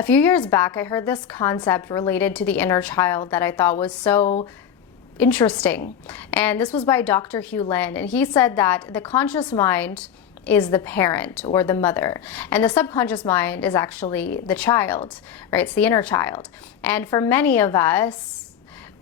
A few years back, I heard this concept related to the inner child that I thought was so interesting. And this was by Dr. Kailyn, and he said that the conscious mind is the parent or the mother, and the subconscious mind is actually the child, right? It's the inner child. And for many of us,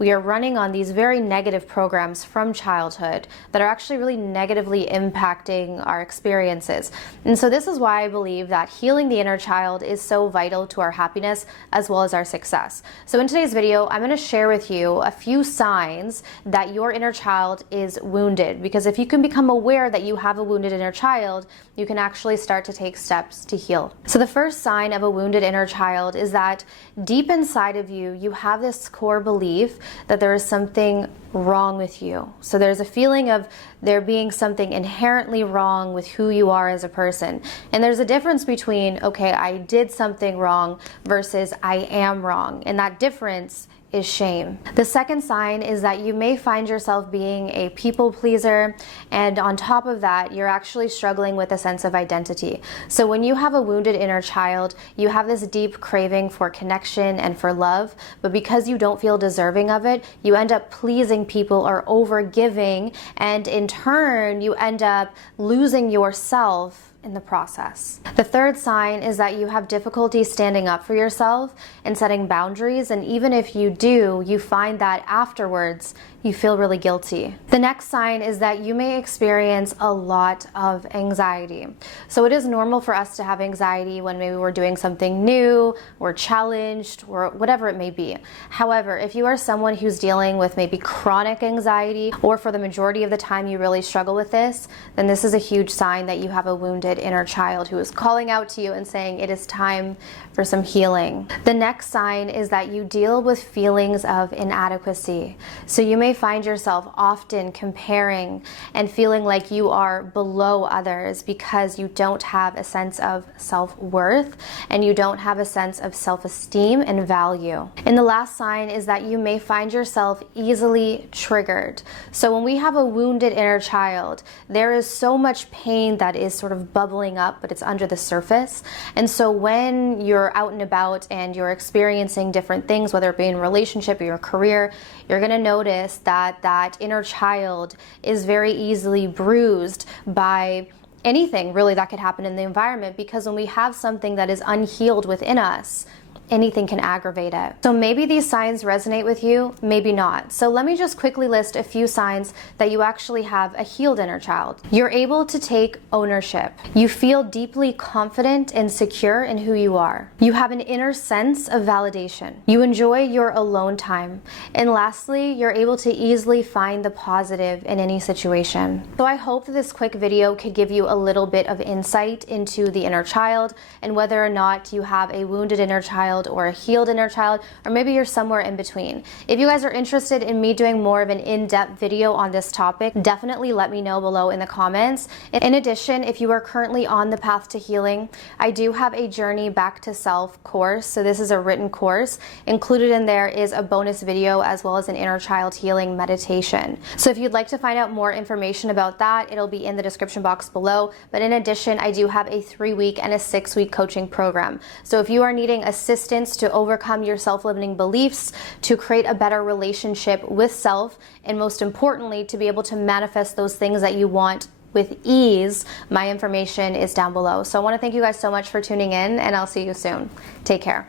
we are running on these very negative programs from childhood that are actually really negatively impacting our experiences. And so this is why I believe that healing the inner child is so vital to our happiness as well as our success. So in today's video, I'm going to share with you a few signs that your inner child is wounded, because if you can become aware that you have a wounded inner child, you can actually start to take steps to heal. So the first sign of a wounded inner child is that deep inside of you, you have this core belief that there is something wrong with you. So there's a feeling of there being something inherently wrong with who you are as a person. And there's a difference between, okay, I did something wrong versus I am wrong. And that difference is shame. The second sign is that you may find yourself being a people pleaser, and on top of that, you're actually struggling with a sense of identity. So when you have a wounded inner child, you have this deep craving for connection and for love, but because you don't feel deserving of it, you end up pleasing people or over-giving, and in turn, you end up losing yourself in the process. The third sign is that you have difficulty standing up for yourself and setting boundaries, and even if you do, you find that afterwards you feel really guilty. The next sign is that you may experience a lot of anxiety. So it is normal for us to have anxiety when maybe we're doing something new, we're challenged, or whatever it may be. However, if you are someone who's dealing with maybe chronic anxiety, or for the majority of the time you really struggle with this, then this is a huge sign that you have a wounded inner child who is calling out to you and saying it is time for some healing. The next sign is that you deal with feelings of inadequacy. So you may find yourself often comparing and feeling like you are below others because you don't have a sense of self-worth and you don't have a sense of self-esteem and value. And the last sign is that you may find yourself easily triggered. So when we have a wounded inner child, there is so much pain that is sort of bubbling up, but it's under the surface. And so when you're out and about and you're experiencing different things, whether it be in a relationship or your career, you're going to notice that that inner child is very easily bruised by anything really that could happen in the environment, because when we have something that is unhealed within us, anything can aggravate it. So maybe these signs resonate with you, maybe not. So let me just quickly list a few signs that you actually have a healed inner child. You're able to take ownership. You feel deeply confident and secure in who you are. You have an inner sense of validation. You enjoy your alone time. And lastly, you're able to easily find the positive in any situation. So I hope that this quick video could give you a little bit of insight into the inner child and whether or not you have a wounded inner child or a healed inner child, or maybe you're somewhere in between. If you guys are interested in me doing more of an in-depth video on this topic, definitely let me know below in the comments. In addition, if you are currently on the path to healing, I do have a Journey Back to Self course. So this is a written course. Included in there is a bonus video as well as an inner child healing meditation. So if you'd like to find out more information about that, it'll be in the description box below. But in addition, I do have a 3-week and a 6-week coaching program. So if you are needing assistance to overcome your self-limiting beliefs, to create a better relationship with self, and most importantly, to be able to manifest those things that you want with ease, my information is down below. So I want to thank you guys so much for tuning in, and I'll see you soon. Take care.